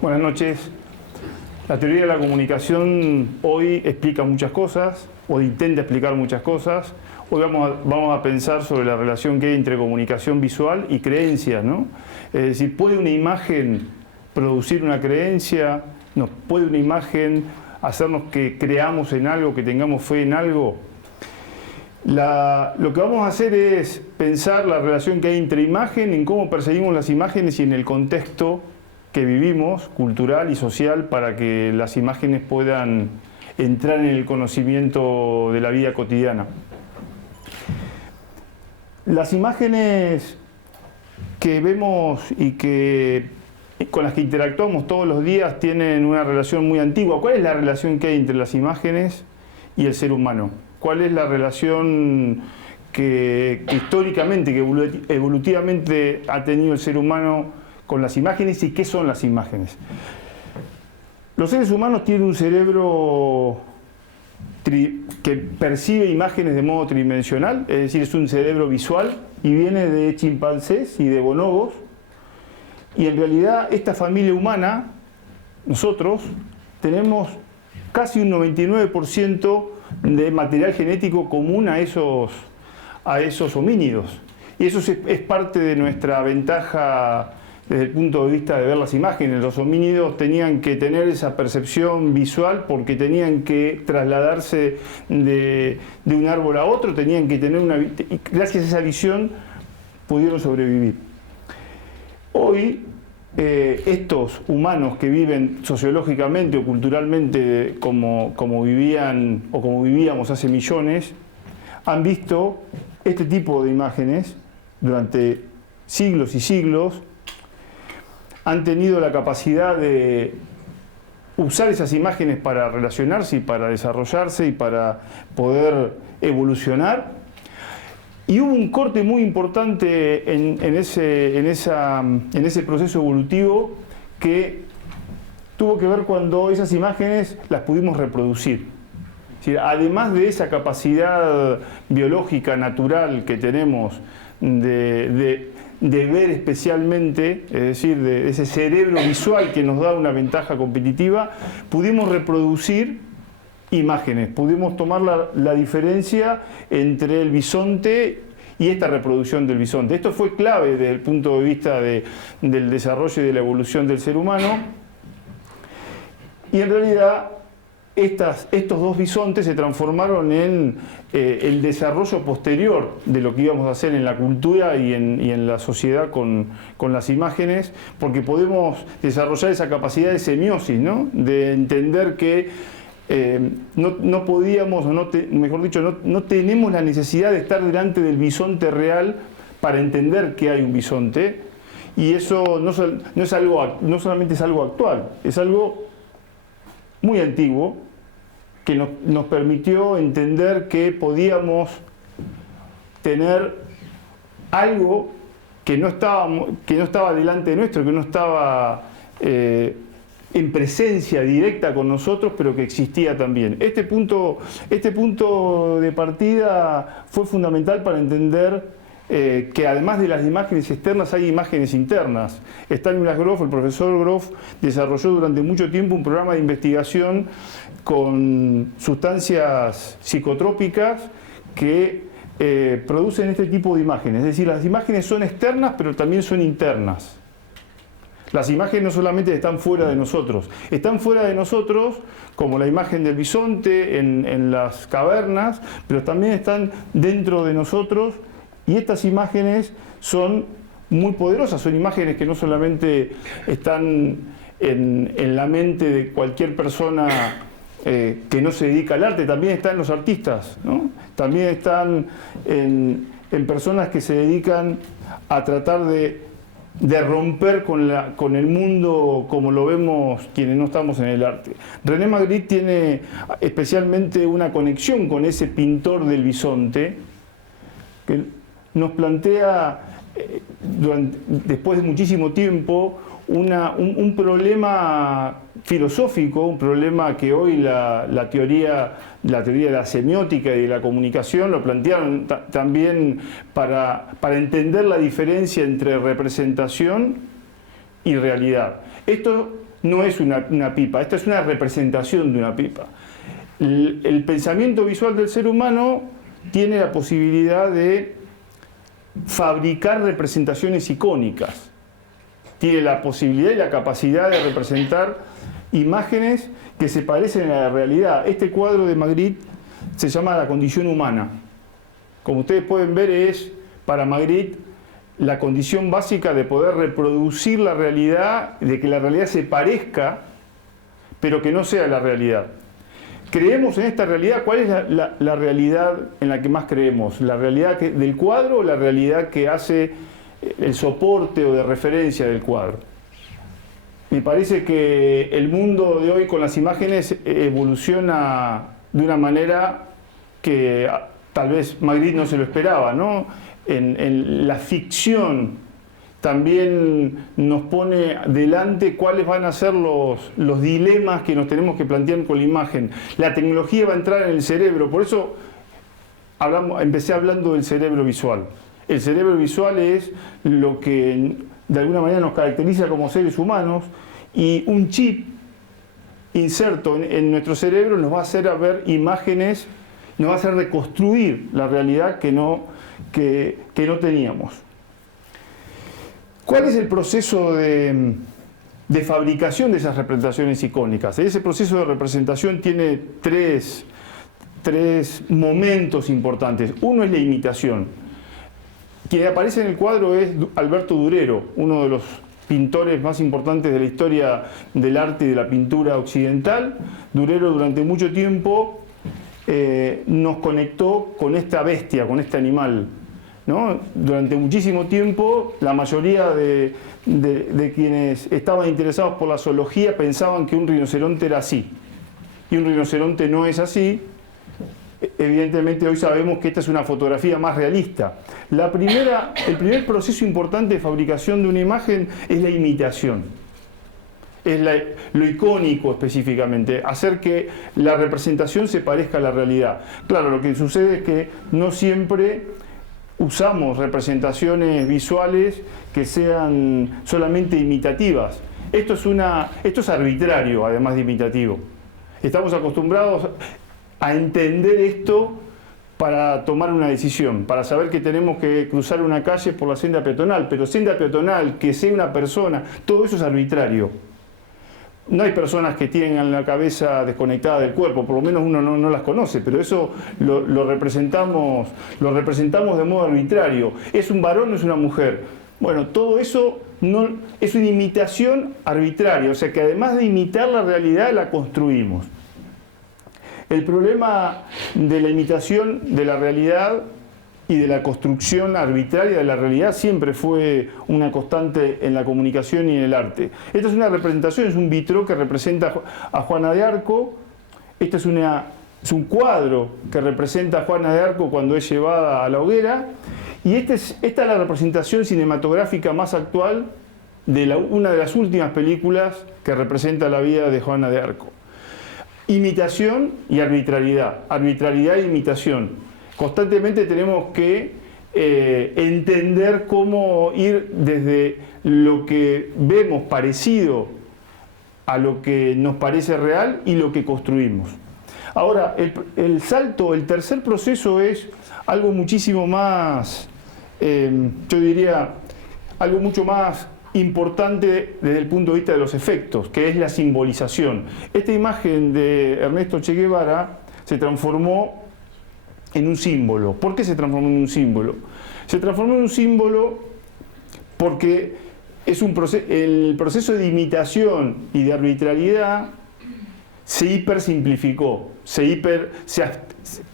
Buenas noches. La teoría de la comunicación hoy explica muchas cosas, o intenta explicar muchas cosas. Hoy vamos a pensar sobre la relación que hay entre comunicación visual y creencia, ¿no? Es decir, ¿puede una imagen producir una creencia? ¿Puede una imagen hacernos que creamos en algo, que tengamos fe en algo? Lo que vamos a hacer es pensar la relación que hay entre imagen, en cómo percibimos las imágenes y en el contexto que vivimos, cultural y social, para que las imágenes puedan entrar en el conocimiento de la vida cotidiana. Las imágenes que vemos y con las que interactuamos todos los días tienen una relación muy antigua. ¿Cuál es la relación que hay entre las imágenes y el ser humano? ¿Cuál es la relación que históricamente, que evolutivamente ha tenido el ser humano con las imágenes y qué son las imágenes? Los seres humanos tienen un cerebro que percibe imágenes de modo tridimensional, es decir, es un cerebro visual y viene de chimpancés y de bonobos. Y en realidad esta familia humana, nosotros, tenemos casi un 99% de material genético común a esos homínidos. Y eso es parte de nuestra ventaja desde el punto de vista de ver las imágenes. Los homínidos tenían que tener esa percepción visual porque tenían que trasladarse de un árbol a otro, tenían que tener y gracias a esa visión pudieron sobrevivir. Hoy, estos humanos que viven sociológicamente o culturalmente como vivían o como vivíamos hace millones, han visto este tipo de imágenes durante siglos y siglos, han tenido la capacidad de usar esas imágenes para relacionarse y para desarrollarse y para poder evolucionar. Y hubo un corte muy importante en ese proceso evolutivo que tuvo que ver cuando esas imágenes las pudimos reproducir. Es decir, además de esa capacidad biológica, natural que tenemos de ver especialmente, es decir, de ese cerebro visual que nos da una ventaja competitiva, pudimos reproducir imágenes, pudimos tomar la diferencia entre el bisonte y esta reproducción del bisonte. Esto fue clave desde el punto de vista del desarrollo y de la evolución del ser humano. Y en realidad estos dos bisontes se transformaron en el desarrollo posterior de lo que íbamos a hacer en la cultura y en la sociedad con las imágenes, porque podemos desarrollar esa capacidad de semiosis, ¿no? De entender que no podíamos, mejor dicho, no tenemos la necesidad de estar delante del bisonte real para entender que hay un bisonte, y eso no solamente es algo actual, es algo muy antiguo que nos permitió entender que podíamos tener algo que no estaba delante de nuestro, que no estaba en presencia directa con nosotros, pero que existía también. Este punto de partida fue fundamental para entender que además de las imágenes externas hay imágenes internas. Stanislas Grof, el profesor Grof, desarrolló durante mucho tiempo un programa de investigación con sustancias psicotrópicas que producen este tipo de imágenes. Es decir, las imágenes son externas, pero también son internas. Las imágenes no solamente están fuera de nosotros como la imagen del bisonte en las cavernas, pero también están dentro de nosotros, y estas imágenes son muy poderosas, son imágenes que no solamente están en la mente de cualquier persona que no se dedica al arte, también están en los artistas, ¿no? También están en personas que se dedican a tratar de romper con el mundo como lo vemos quienes no estamos en el arte. René Magritte tiene especialmente una conexión con ese pintor del bisonte que nos plantea después de muchísimo tiempo un problema filosófico, un problema que hoy la teoría de la semiótica y de la comunicación lo plantearon también para entender la diferencia entre representación y realidad. Esto no es una pipa, esta es una representación de una pipa. El pensamiento visual del ser humano tiene la posibilidad de fabricar representaciones icónicas. Tiene la posibilidad y la capacidad de representar imágenes que se parecen a la realidad. Este cuadro de Magritte se llama La condición humana. Como ustedes pueden ver, es para Magritte la condición básica de poder reproducir la realidad, de que la realidad se parezca, pero que no sea la realidad. ¿Creemos en esta realidad? ¿Cuál es la realidad en la que más creemos? ¿La realidad del cuadro o la realidad que hace el soporte o de referencia del cuadro? Me parece que el mundo de hoy con las imágenes evoluciona de una manera que tal vez Magritte no se lo esperaba, ¿no? En la ficción también nos pone delante cuáles van a ser los dilemas que nos tenemos que plantear con la imagen. La tecnología va a entrar en el cerebro, por eso empecé hablando del cerebro visual. El cerebro visual es lo que de alguna manera nos caracteriza como seres humanos, y un chip inserto en nuestro cerebro nos va a hacer ver imágenes, nos va a hacer reconstruir la realidad que no teníamos. ¿Cuál es el proceso de fabricación de esas representaciones icónicas? Ese proceso de representación tiene tres momentos importantes. Uno es la imitación. Quien aparece en el cuadro es Alberto Durero, uno de los pintores más importantes de la historia del arte y de la pintura occidental. Durero durante mucho tiempo nos conectó con esta bestia, con este animal, ¿no? Durante muchísimo tiempo la mayoría de quienes estaban interesados por la zoología pensaban que un rinoceronte era así, y un rinoceronte no es así. Evidentemente hoy sabemos que esta es una fotografía más realista. El primer proceso importante de fabricación de una imagen es la imitación. Es lo icónico específicamente, hacer que la representación se parezca a la realidad. Claro, lo que sucede es que no siempre usamos representaciones visuales que sean solamente imitativas. Esto es arbitrario, además de imitativo. Estamos acostumbrados a entender esto para tomar una decisión, para saber que tenemos que cruzar una calle por la senda peatonal, pero senda peatonal, que sea una persona, todo eso es arbitrario. No hay personas que tienen la cabeza desconectada del cuerpo, por lo menos uno no las conoce, pero eso lo representamos de modo arbitrario. ¿Es un varón o es una mujer? Bueno, todo eso es una imitación arbitraria, o sea que además de imitar la realidad, la construimos. El problema de la imitación de la realidad y de la construcción arbitraria de la realidad siempre fue una constante en la comunicación y en el arte. Esta es una representación, es un vitró que representa a Juana de Arco. Este es un cuadro que representa a Juana de Arco cuando es llevada a la hoguera. Y esta es la representación cinematográfica más actual de una de las últimas películas que representa la vida de Juana de Arco. Imitación y arbitrariedad, arbitrariedad e imitación. Constantemente tenemos que entender cómo ir desde lo que vemos parecido a lo que nos parece real y lo que construimos. Ahora, el tercer proceso es algo muchísimo más, yo diría, algo mucho más importante desde el punto de vista de los efectos, que es la simbolización. Esta imagen de Ernesto Che Guevara se transformó en un símbolo. ¿Por qué se transformó en un símbolo? Se transformó en un símbolo porque el proceso de imitación y de arbitrariedad se hipersimplificó,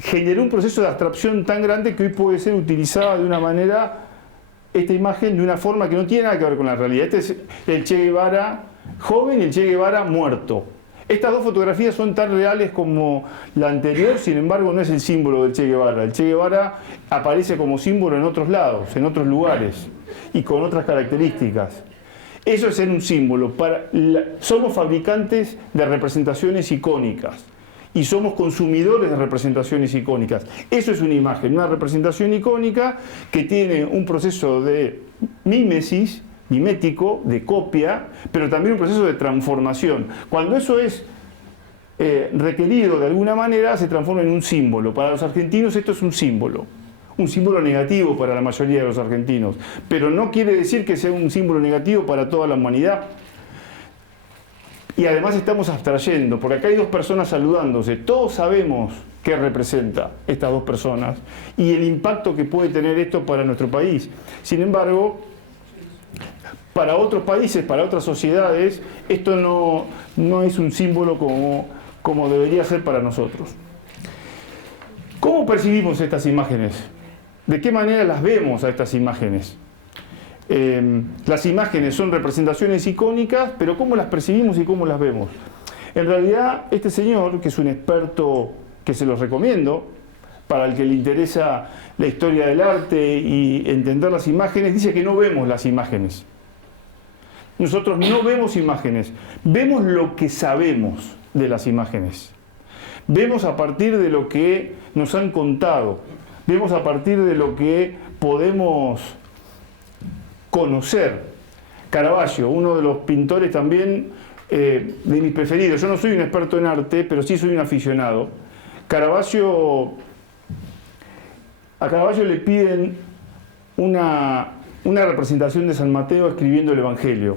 generó un proceso de abstracción tan grande que hoy puede ser utilizada de una manera, esta imagen, de una forma que no tiene nada que ver con la realidad. Este es el Che Guevara joven y el Che Guevara muerto. Estas dos fotografías son tan reales como la anterior, sin embargo no es el símbolo del Che Guevara. El Che Guevara aparece como símbolo en otros lados, en otros lugares y con otras características. Eso es ser un símbolo. Somos fabricantes de representaciones icónicas y somos consumidores de representaciones icónicas. Eso es una imagen, una representación icónica que tiene un proceso de mímesis, mimético, de copia, pero también un proceso de transformación. Cuando eso es requerido de alguna manera, se transforma en un símbolo. Para los argentinos esto es un símbolo negativo para la mayoría de los argentinos, pero no quiere decir que sea un símbolo negativo para toda la humanidad. Y además estamos abstrayendo, porque acá hay dos personas saludándose. Todos sabemos qué representa estas dos personas y el impacto que puede tener esto para nuestro país. Sin embargo, para otros países, para otras sociedades, esto no es un símbolo como debería ser para nosotros. ¿Cómo percibimos estas imágenes? ¿De qué manera las vemos a estas imágenes? Las imágenes son representaciones icónicas, pero ¿cómo las percibimos y cómo las vemos? En realidad, este señor, que es un experto que se los recomiendo, para el que le interesa la historia del arte y entender las imágenes, dice que no vemos las imágenes. Nosotros no vemos imágenes, vemos lo que sabemos de las imágenes. Vemos a partir de lo que nos han contado, vemos a partir de lo que podemos conocer. Caravaggio, uno de los pintores también de mis preferidos. Yo no soy un experto en arte, pero sí soy un aficionado. A Caravaggio le piden una representación de San Mateo escribiendo el Evangelio.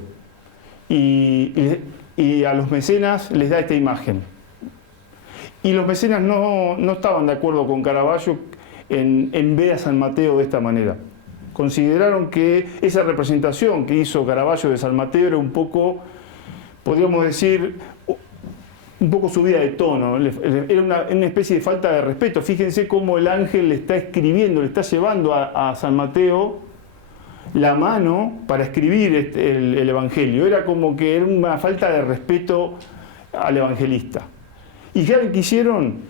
Y a los mecenas les da esta imagen. Y los mecenas no estaban de acuerdo con Caravaggio en ver a San Mateo de esta manera. Consideraron que esa representación que hizo Caravaggio de San Mateo era un poco, podríamos decir, un poco subida de tono, era una especie de falta de respeto. Fíjense cómo el ángel le está escribiendo, le está llevando a San Mateo la mano para escribir el Evangelio. Era como que era una falta de respeto al evangelista. ¿Y ya lo que hicieron?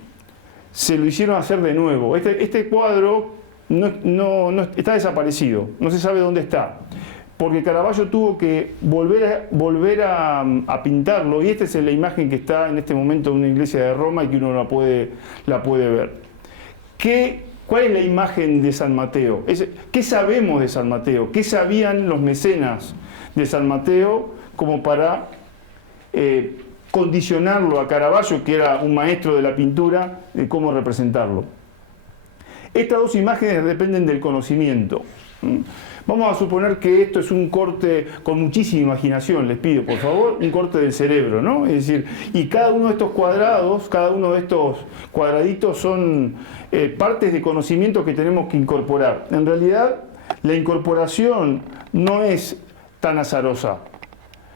Se lo hicieron hacer de nuevo. Este cuadro no está desaparecido, no se sabe dónde está, porque Caravaggio tuvo que volver a pintarlo, y esta es la imagen que está en este momento en una iglesia de Roma y que uno la puede ver. ¿Cuál es la imagen de San Mateo? ¿Qué sabemos de San Mateo? ¿Qué sabían los mecenas de San Mateo como para condicionarlo a Caravaggio, que era un maestro de la pintura, de cómo representarlo? Estas dos imágenes dependen del conocimiento. Vamos a suponer que esto es un corte con muchísima imaginación, les pido por favor, un corte del cerebro, ¿no? Es decir, y cada uno de estos cuadrados, cada uno de estos cuadraditos son partes de conocimiento que tenemos que incorporar. En realidad, la incorporación no es tan azarosa.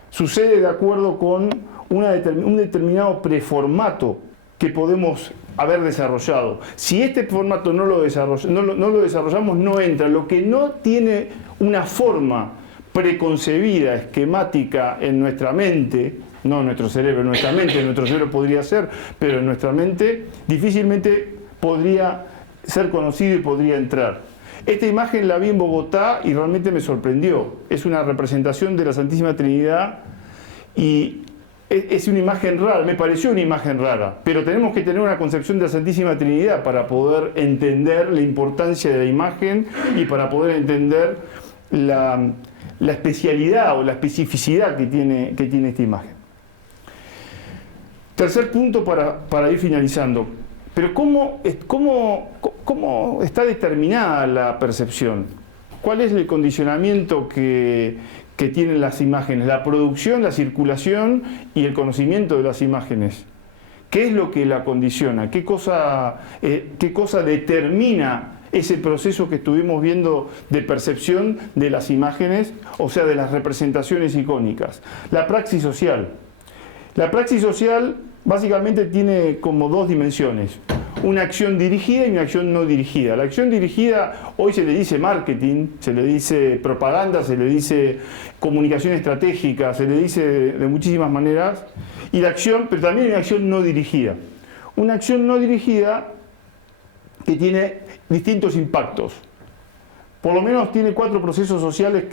Sucede de acuerdo con un determinado preformato que podemos haber desarrollado. Si este formato no lo desarrollamos, no entra. Lo que no tiene una forma preconcebida, esquemática en nuestra mente, no en nuestro cerebro, en nuestra mente, en nuestro cerebro podría ser, pero en nuestra mente difícilmente podría ser conocido y podría entrar. Esta imagen la vi en Bogotá y realmente me sorprendió. Es una representación de la Santísima Trinidad y es una imagen rara, me pareció una imagen rara, pero tenemos que tener una concepción de la Santísima Trinidad para poder entender la importancia de la imagen y para poder entender la especialidad o la especificidad que tiene esta imagen. Tercer punto para ir finalizando. Pero ¿cómo está determinada la percepción? ¿Cuál es el condicionamiento que tienen las imágenes? La producción, la circulación y el conocimiento de las imágenes. ¿Qué es lo que la condiciona? ¿Qué cosa determina ese proceso que estuvimos viendo de percepción de las imágenes, o sea, de las representaciones icónicas? La praxis social. La praxis social básicamente tiene como dos dimensiones: una acción dirigida y una acción no dirigida. La acción dirigida hoy se le dice marketing, se le dice propaganda, se le dice comunicación estratégica, se le dice de muchísimas maneras. Y la acción, pero también hay una acción no dirigida. Una acción no dirigida que tiene distintos impactos. Por lo menos tiene 4 procesos sociales de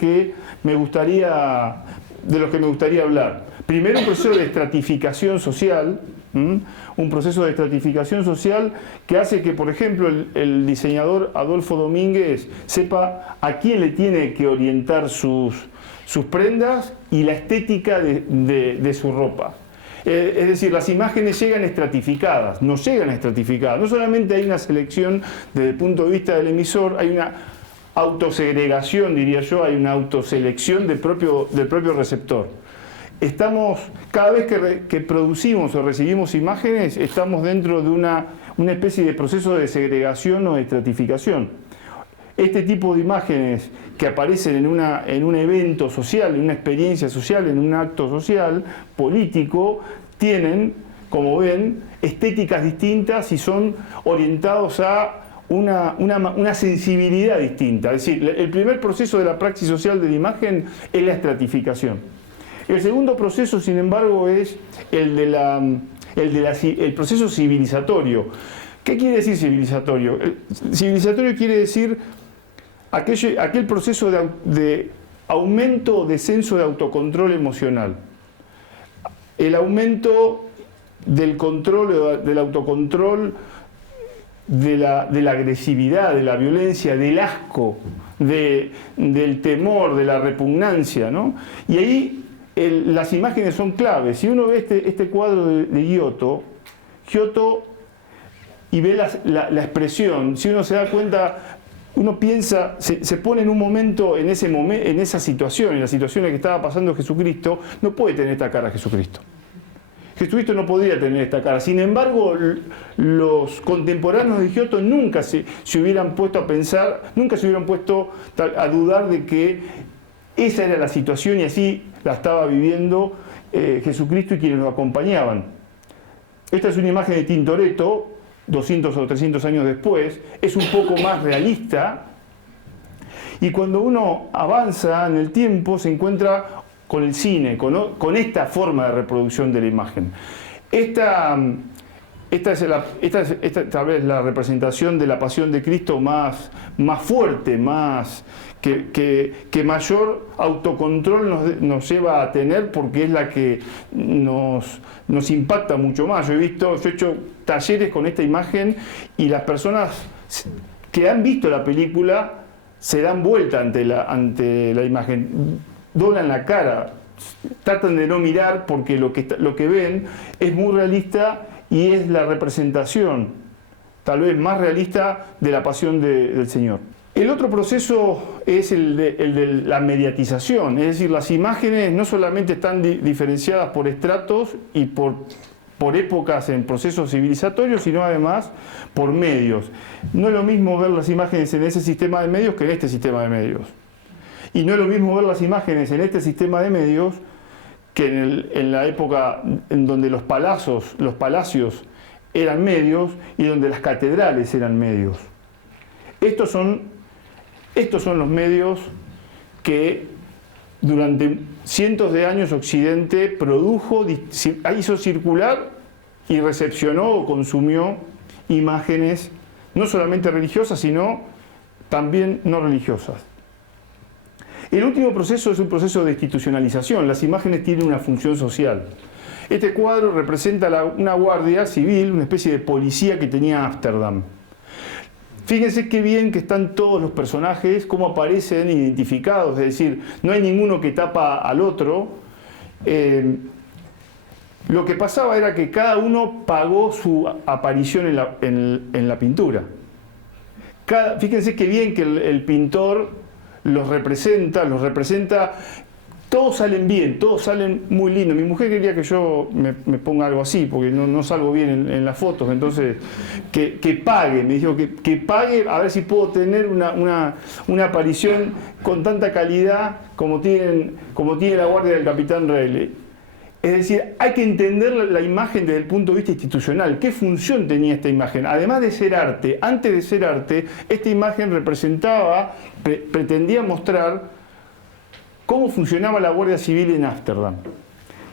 los que me gustaría hablar. Primero, un proceso de estratificación social, un proceso de estratificación social que hace que, por ejemplo, el diseñador Adolfo Domínguez sepa a quién le tiene que orientar sus sus prendas y la estética de su ropa. Es decir, las imágenes llegan estratificadas, no llegan estratificadas. No solamente hay una selección desde el punto de vista del emisor, hay una autosegregación, diría yo, hay una autoselección del propio receptor. Cada vez que producimos o recibimos imágenes, estamos dentro de una especie de proceso de segregación o de estratificación. Este tipo de imágenes que aparecen en un evento social, en una experiencia social, en un acto social, político, tienen, como ven, estéticas distintas y son orientados a una sensibilidad distinta. Es decir, el primer proceso de la praxis social de la imagen es la estratificación. El segundo proceso, sin embargo, es el proceso civilizatorio. ¿Qué quiere decir civilizatorio? Civilizatorio quiere decir aquel proceso de aumento o descenso de autocontrol emocional. El aumento del control, del autocontrol, de la agresividad, de la violencia, del asco, del temor, de la repugnancia, ¿no? Y ahí las imágenes son claves. Si uno ve este cuadro de Giotto y ve la expresión, si uno se da cuenta, uno piensa, se pone en un momento, en esa situación, en la situación en la que estaba pasando Jesucristo, no puede tener esta cara Jesucristo. Jesucristo no podría tener esta cara. Sin embargo, los contemporáneos de Giotto nunca se hubieran puesto a pensar, nunca se hubieran puesto a dudar de que esa era la situación y así la estaba viviendo Jesucristo y quienes lo acompañaban. Esta es una imagen de Tintoretto, 200 o 300 años después, es un poco más realista, y cuando uno avanza en el tiempo se encuentra con el cine, con esta forma de reproducción de la imagen. Esta es tal vez la representación de la pasión de Cristo más fuerte, que mayor autocontrol nos lleva a tener, porque es la que nos impacta mucho más. Yo he hecho talleres con esta imagen y las personas que han visto la película se dan vuelta ante la imagen, doblan la cara, tratan de no mirar porque lo que ven es muy realista y es la representación tal vez más realista de la pasión del Señor. El otro proceso es el de la mediatización, es decir, las imágenes no solamente están diferenciadas por estratos y por épocas en procesos civilizatorios, sino además por medios. No es lo mismo ver las imágenes en ese sistema de medios que en este sistema de medios. Y no es lo mismo ver las imágenes en este sistema de medios que en la época en donde los palacios eran medios y donde las catedrales eran medios. Estos son los medios que durante cientos de años Occidente hizo circular y recepcionó o consumió imágenes no solamente religiosas, sino también no religiosas. El último proceso es un proceso de institucionalización. Las imágenes tienen una función social. Este cuadro representa una guardia civil, una especie de policía que tenía Ámsterdam. Fíjense qué bien que están todos los personajes, cómo aparecen identificados, es decir, no hay ninguno que tapa al otro. Lo que pasaba era que cada uno pagó su aparición en la pintura. Fíjense qué bien que el pintor los representa, todos salen bien, todos salen muy lindos. Mi mujer quería que yo me ponga algo así, porque no salgo bien en las fotos, entonces que pague, me dijo que pague a ver si puedo tener una aparición con tanta calidad como tiene la guardia del Capitán Reilly. Es decir, hay que entender la imagen desde el punto de vista institucional. ¿Qué función tenía esta imagen? Además de ser arte, antes de ser arte, esta imagen pretendía mostrar cómo funcionaba la Guardia Civil en Ámsterdam.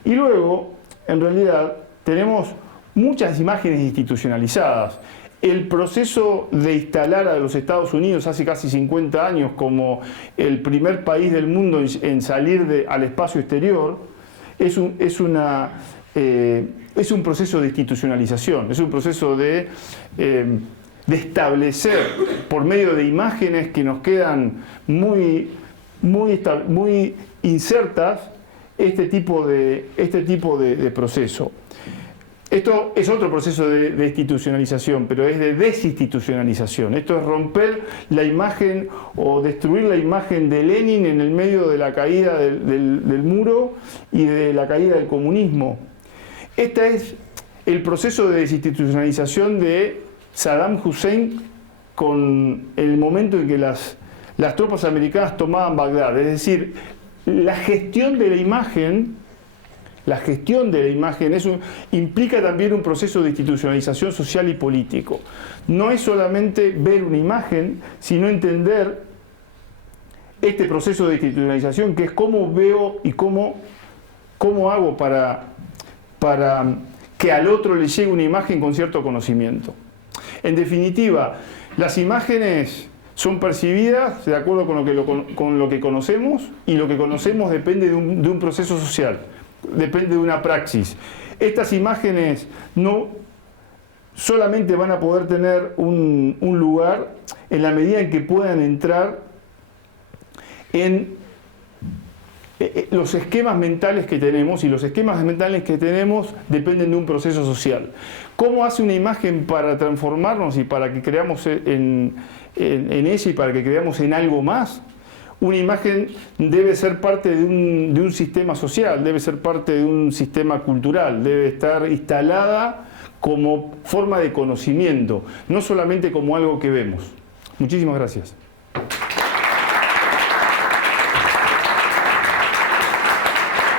Y luego, en realidad, tenemos muchas imágenes institucionalizadas. El proceso de instalar a los Estados Unidos hace casi 50 años como el primer país del mundo en salir al espacio exterior es un proceso de institucionalización, es un proceso de establecer por medio de imágenes que nos quedan muy insertas este tipo de proceso. Esto es otro proceso de institucionalización, pero es de desinstitucionalización. Esto es romper la imagen o destruir la imagen de Lenin en el medio de la caída del muro y de la caída del comunismo. Este es el proceso de desinstitucionalización de Saddam Hussein con el momento en que las tropas americanas tomaban Bagdad. Es decir, la gestión de la imagen implica también un proceso de institucionalización social y político. No es solamente ver una imagen, sino entender este proceso de institucionalización, que es cómo veo y cómo hago para que al otro le llegue una imagen con cierto conocimiento. En definitiva, las imágenes son percibidas de acuerdo con lo que conocemos, y lo que conocemos depende de un proceso social. Depende de una praxis. Estas imágenes no solamente van a poder tener un lugar en la medida en que puedan entrar en los esquemas mentales que tenemos, y los esquemas mentales que tenemos dependen de un proceso social. ¿Cómo hace una imagen para transformarnos y para que creamos en ella y para que creamos en algo más? Una imagen debe ser parte de un sistema social, debe ser parte de un sistema cultural, debe estar instalada como forma de conocimiento, no solamente como algo que vemos. Muchísimas gracias.